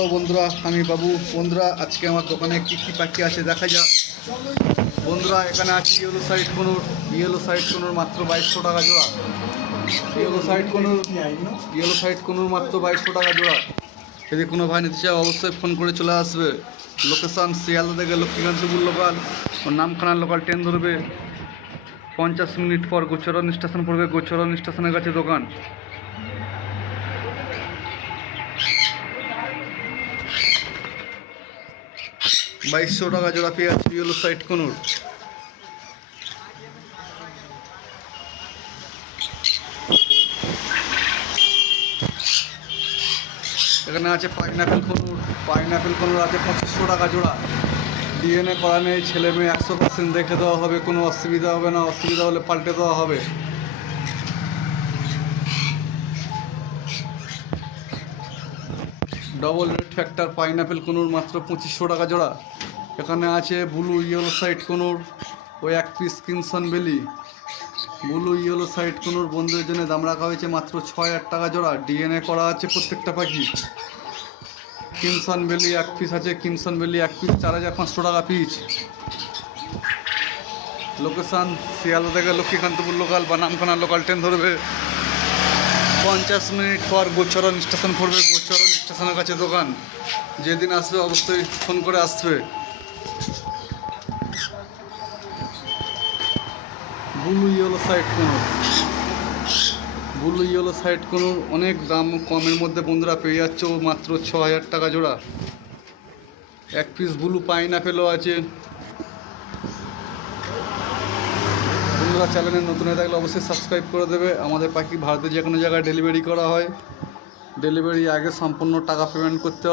Hello বন্ধুরা, আমি বাবু। বন্ধুরা, আজকে আমার দোকানে কী কী পাখি আছে দেখা যাক। বন্ধুরা, এখানে আছে ইয়েলো সাইড কোনোর মাত্র 2200 টাকা জোড়া। ইয়েলো সাইড কোনোর মাত্র 2200 টাকা জোড়া। যদি কোনো ভাই নিতে চাও অবশ্যই ফোন করে চলে আসবে। লোকেশান শিয়ালদা থেকে লক্ষ্মীকান্তপুর লোকাল, ওর নামখানা লোকাল ট্রেন ধরবে। 50 মিনিট পর গোচরণ স্টেশন পড়বে, গোচরণ স্টেশনের কাছে দোকান। বাইশশো টাকা জোড়া পেয়ে যাচ্ছে ইয়েলো সাইড কোনোর। এখানে আছে পাইনাপেল কোনোর আছে 2500 টাকা জোড়া। ডিএনএ করা নেই, ছেলে মেয়ে 100% দেখে দেওয়া হবে, কোনো অসুবিধা হবে না। অসুবিধা হলে পাল্টে দেওয়া হবে। ডবল রেড ফ্যাক্টর পাইনাপেল কোনোর মাত্র 2500 টাকা জোড়া। এখানে আছে ব্লু ইয়েলো সাইড কোনোর, ওই এক পিস কিনসন বেলি। ব্লু ইয়েলো সাইড কোনোর বন্ধুদের জন্য দাম রাখা হয়েছে মাত্র 6000 টাকা জোড়া। ডিএনএ করা আছে প্রত্যেকটা পাখি। কিনসন বেলি এক পিস আছে, কিনসন বেলি এক পিস 4500 টাকা পিস। লোকেশান শিয়ালদা থেকে লক্ষ্মীকান্তপুর লোকাল বা নামখানা লোকাল ট্রেন ধরবে। 50 মিনিট পর গোচরণ স্টেশন পড়বে, গোচরণ স্টেশনের কাছে দোকান। যেদিন আসবে অবশ্যই ফোন করে আসবে। ব্লু ইয়েলো সাইড কোনোর অনেক দাম কমের মধ্যে বন্ধুরা পেয়ে যাচ্ছে মাত্র 6000 টাকা জোড়া। এক পিস ব্লু পাইনাপেলও আছে। বন্ধুরা, চ্যানেলে নতুন হয়ে থাকলে অবশ্যই সাবস্ক্রাইব করে দেবে। আমাদের পাখি ভারতের যে কোনো জায়গায় ডেলিভারি করা হয়। ডেলিভারির আগে সম্পূর্ণ টাকা পেমেন্ট করতে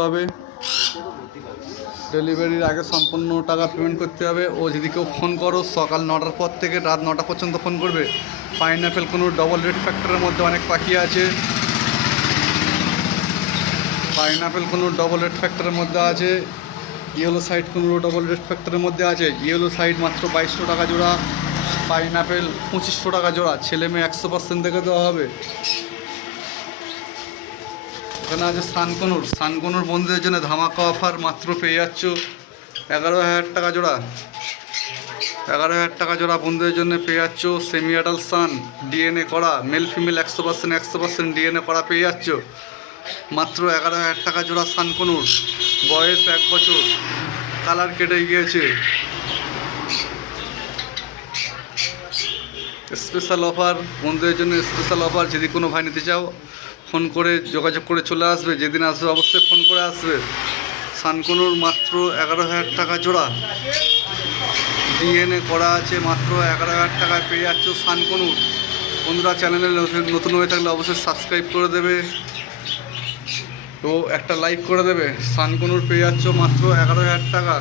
হবে। ও যদি কেউ ফোন করো সকাল 9টার পর থেকে রাত 9টা পর্যন্ত ফোন করবে। পাইনাপেল কোনো ডবল রেড ফ্যাক্টরের মধ্যে অনেক পাখি আছে। ইয়েলো সাইড কোনো ডবল রেড ফ্যাক্টরের মধ্যে আছে। ইয়েলো সাইড মাত্র 2200 টাকা জোড়া। পাইনাপেল 2500 টাকা জোড়া। ছেলে মেয়ে 100% দেখে দেওয়া হবে। এখানে আছে সানকনুর বন্ধুদের জন্য ধামাকা অফার, মাত্র পেয়ে যাচ্ছ 11000 টাকা জোড়া। 11000 টাকা জোড়া বন্ধুদের জন্য পেয়ে যাচ্ছ সেমি অ্যাডাল্ট সান, ডিএনএ করা, মেল ফিমেল 100% ডিএনএ করা পেয়ে যাচ্ছ মাত্র 11000 টাকা জোড়া। সানকনুর বয়স 1 বছর, কালার কেটে গিয়েছে। স্পেশাল অফার বন্ধুদের জন্য, স্পেশাল অফার। যদি কোনো ভাই নিতে চাও ফোন করে যোগাযোগ করে চলে আসবে। যেদিন আসবে অবশ্যই ফোন করে আসবে। সানকনুর মাত্র 11000 টাকা জোড়া। ডিএনএ করা আছে, মাত্র 11000 টাকায় পেয়ে যাচ্ছ সানকনুর। বন্ধুরা, চ্যানেলে নতুন হয়ে থাকলে অবশ্যই সাবস্ক্রাইব করে দেবে ও একটা লাইক করে দেবে। সানকনুর পেয়ে যাচ্ছ মাত্র 11000 টাকা।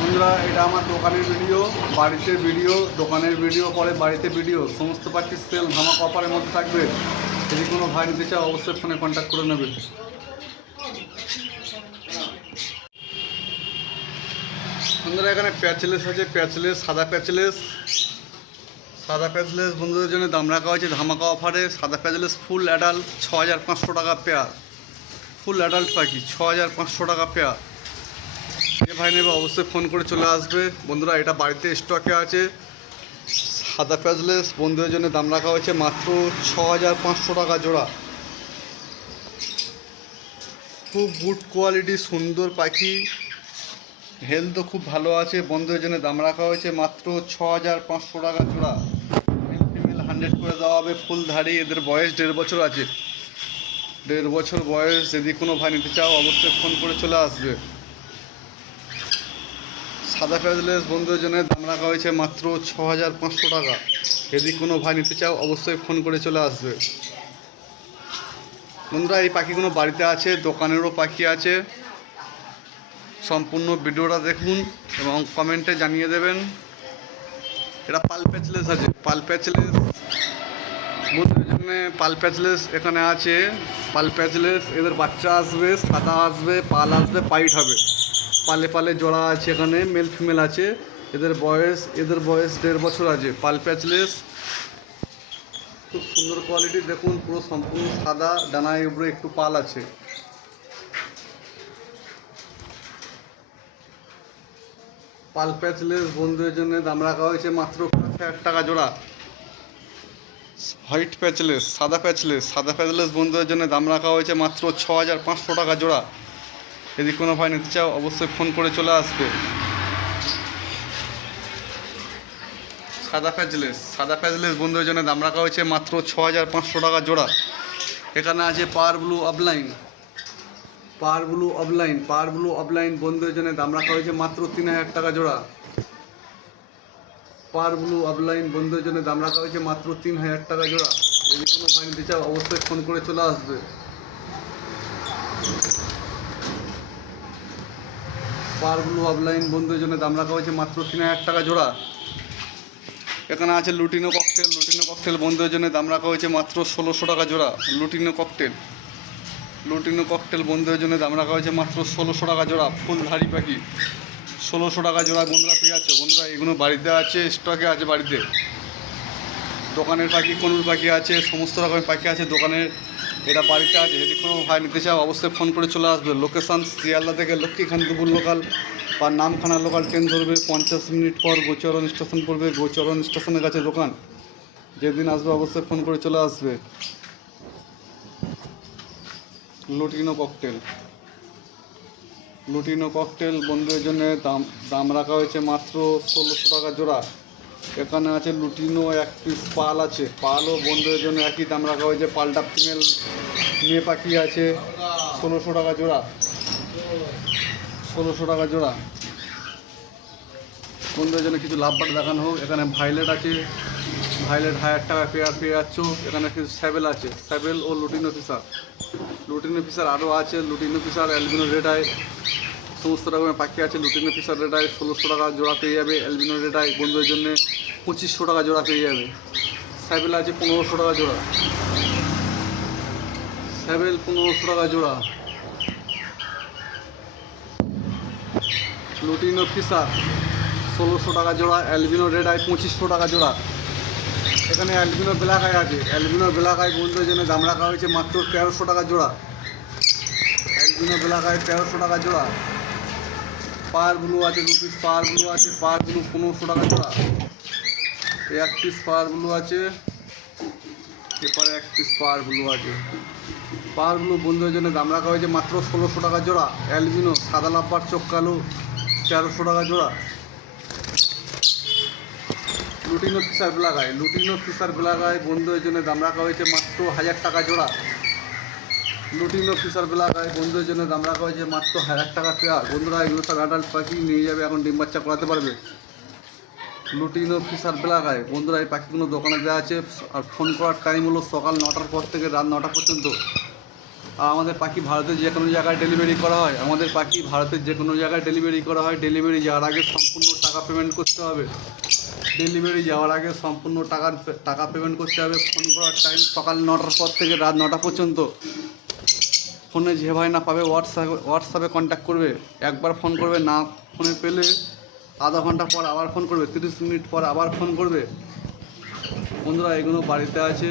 বন্ধুরা, এটা আমার দোকানের ভিডিও, বাড়িতে ভিডিও, দোকানের ভিডিও পরে বাড়িতে ভিডিও, সমস্ত পাখির সেল ধামাকা অফারের মধ্যে থাকবে। যদি কোনো ভাই নিতে চাও অবশ্যই ফোনে কন্ট্যাক্ট করে নেবে। বন্ধুরা, এখানে প্যাচলেস আছে, সাদা প্যাচলেস বন্ধুদের জন্য দাম রাখা হয়েছে ধামাকা অফারে। সাদা প্যাচলেস ফুল অ্যাডাল্ট 6500 টাকা পেয়ার। ফুল অ্যাডাল্ট পাখি 6500 টাকা পেয়ার। যে ভাই নেবে অবশ্যই ফোন করে চলে আসবে। বন্ধুরা, এটা বাড়িতে স্টকে আছে। সাদা প্যাচলেস বন্ধুদের জন্য দাম রাখা হয়েছে মাত্র 6500 টাকা জোড়া। খুব গুড কোয়ালিটি, সুন্দর পাখি, হেলথও খুব ভালো আছে। বন্ধুদের জন্য দাম রাখা হয়েছে মাত্র 6500 টাকা জোড়া। মেল ফিমেল 100 করে দেওয়া হবে। ফুলধারী, এদের বয়স 1.5 বছর আছে। 1.5 বছর বয়স। যদি কোনো ভাই নিতে চাও অবশ্যই ফোন করে চলে আসবে। সাদা প্যাচলেস বন্ধুদের জন্য দাম রাখা হয়েছে মাত্র 6500 টাকা। যদি কোনো ভাই নিতে চাও অবশ্যই ফোন করে চলে আসবে। বন্ধুরা, এই পাখিগুলো বাড়িতে আছে, দোকানেরও পাখি আছে। সম্পূর্ণ ভিডিওটা দেখুন এবং কমেন্টে জানিয়ে দেবেন। এটা পাল প্যাচলেস আছে, বন্ধুদের এখানে পাল প্যাচলেস এখানে আছে, পাল প্যাচলেস, এদের বাচ্চা আসবে, সাদা আসবে, পাল আসবে, পাইট হবে, পালে পালে জোড়া আছে, এখানে মেল ফিমেল আছে। এদের বয়স 1.5 বছর আছে। পাল প্যাচলেস খুব সুন্দর কোয়ালিটি, দেখুন পুরো সম্পূর্ণ সাদা, ডানায় উপরে একটু পাল আছে। পাল প্যাচলেস বন্ধুদের জন্য দাম রাখা হয়েছে মাত্র 5,000 টাকা জোড়া। হোয়াইট প্যাচলেস, সাদা প্যাচলেস বন্ধুদের জন্য দাম রাখা হয়েছে মাত্র 6,500 টাকা জোড়া। যদি কোনো ভাই নিতে চাও অবশ্যই ফোন করে চলে আসবে। সাদা প্যাচলেস বন্ধুদের জন্য দাম রাখা হয়েছে মাত্র 6,500 টাকা জোড়া। এখানে আছে পাওয়ার ব্লু অফলাইন বন্ধুদের জন্য দাম রাখা হয়েছে মাত্র 3,000 টাকা জোড়া। পাওয়ার ব্লু অফলাইন বন্ধুদের জন্য দাম রাখা হয়েছে মাত্র 3,000 টাকা জোড়া। যদি কোনো ভাই নিতে চাও অবশ্যই ফোন করে চলে আসবে। পাওয়ার ব্লু অফলাইন বন্ধুদের জন্য দাম রাখা হয়েছে মাত্র 3,000 টাকা জোড়া। এখানে আছে লুটিনো ককটেল বন্ধুদের জন্য দাম রাখা হয়েছে মাত্র 1,600 টাকা জোড়া। লুটিনো ককটেল বন্ধুদের জন্য দাম রাখা হয়েছে মাত্র 1,600 টাকা জোড়া। ফুলধারী পাখি 1,600 টাকা জোড়া বন্ধুরা পেয়ে যাচ্ছে। বন্ধুরা এগুলো বাড়িতে আছে, স্টকে আছে বাড়িতে। দোকানের পাখি, কোনুর পাখি আছে, সমস্ত রকমের পাখি আছে দোকানের, এটা বাড়িতে আছে। যদি কোনো ভাই নিতে চাও অবশ্যই ফোন করে চলে আসবে। লোকেশান শিয়ালদা থেকে লক্ষ্মীকান্তপুর লোকাল বা নামখানা লোকাল ট্রেন ধরবে, 50 মিনিট পর গোচরণ স্টেশন পড়বে, গোচরণ স্টেশনের কাছে দোকান। যেদিন আসবে অবশ্যই ফোন করে চলে আসবে। লুটিনো ককটেল বন্ধুদের জন্য দাম রাখা হয়েছে মাত্র 1,600 টাকা জোড়া। এখানে আছে লুটিনো, এক পিস পাল আছে, পালও বন্ধুদের জন্য একই দাম রাখা হয়েছে। পালটা ফিমেল, মেয়ে পাখি আছে, 1,600 টাকা জোড়া। বন্ধুদের জন্য কিছু লাভবার দেখানো হোক। এখানে ভাইলেট আছে, ভাইলেট 1,000 টাকা পেয়ার পেয়ে যাচ্ছ। এখানে কিছু স্যাবেল আছে, স্যাবেল ও লুটিনো ফিশার আরও আছে। Lutino Fischer, albino red eye, সমস্ত রকমের পাখি আছে। লুটিনো ফিশার রেড আই 1,600 টাকা জোড়া পেয়ে যাবে। অ্যালবিনো রেড আই বন্ধুদের জন্য 2,500 টাকা জোড়া পেয়ে যাবে। স্যাবেল আছে 1,500 টাকা জোড়া। লুটিনো ফিশার 1,600 টাকা জোড়া। অ্যালবিনো রেড আই 2,500 টাকা জোড়া। এখানে অ্যালবিনো ব্ল্যাক আই আছে, বন্ধুদের জন্য দাম রাখা হয়েছে মাত্র 1,300 টাকা জোড়া। অ্যালবিনো ব্ল্যাক আই 1,300 টাকা জোড়া। পাওয়ার ব্লু আছে, 2 পিস পাওয়ার ব্লু আছে, পাওয়ার ব্লু 1,500 টাকা জোড়া। এক পিস পাওয়ার ব্লু আছে, এরপরে এক পিস পাওয়ার ব্লু আছে। পাওয়ার ব্লু বন্ধুদের জন্য দাম রাখা হয়েছে মাত্র 1,600 টাকা জোড়া। অ্যালবিনো সাদা লাব্বার চোখ কালো 1,300 টাকা জোড়া। লুটিনো ফিশার ব্ল্যাক আই বন্ধুদের জন্য দাম রাখা হয়েছে মাত্র 1,000 টাকা জোড়া। লুটিনো ফিশার ব্ল্যাক আই বন্ধুদের জন্য দাম রাখা হয়েছে মাত্র 1,000 টাকা পেয়ার। বন্ধুরা এগুলো সব অ্যাডাল্ট পাখি নিয়ে যাবে, এখন ডিম বাচ্চা করাতে পারবে। লুটিনো ফিশার ব্ল্যাক আই বন্ধুরা এই পাখিগুলো দোকানে দেওয়া আছে। আর ফোন করার টাইম হলো সকাল 9টার পর থেকে রাত 9টা পর্যন্ত। আর আমাদের পাখি ভারতের যে কোনো জায়গায় ডেলিভারি করা হয়। ডেলিভারি যাওয়ার আগে সম্পূর্ণ টাকা পেমেন্ট করতে হবে। ফোন করার টাইম সকাল 9টার পর থেকে রাত 9টা পর্যন্ত। ফোনে যে ভাই না পাবে হোয়াটসঅ্যাপে কন্ট্যাক্ট করবে। একবার ফোন করবে, না ফোনে পেলে আধা ঘন্টা পর আবার ফোন করবে, 30 মিনিট পর আবার ফোন করবে। বন্ধুরা এগুলো বাড়িতে আছে,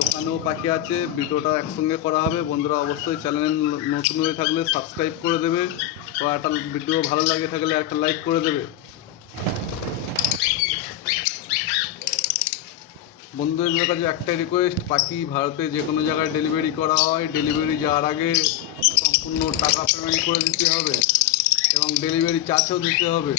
দোকানেও পাখি আছে। ভিডিওটা একসঙ্গে করা হবে। বন্ধুরা অবশ্যই চ্যানেল নতুন হয়ে থাকলে সাবস্ক্রাইব করে দেবে, তো একটা ভিডিও ভালো লাগে থাকলে একটা লাইক করে দেবে। বন্ধুদের কাছে একটাই রিকোয়েস্ট, পাখি ভারতে যে কোনো জায়গায় ডেলিভারি করা হয়, ডেলিভারি যাওয়ার আগে সম্পূর্ণ টাকা পেমেন্ট করে দিতে হবে এবং ডেলিভারি চার্জও দিতে হবে।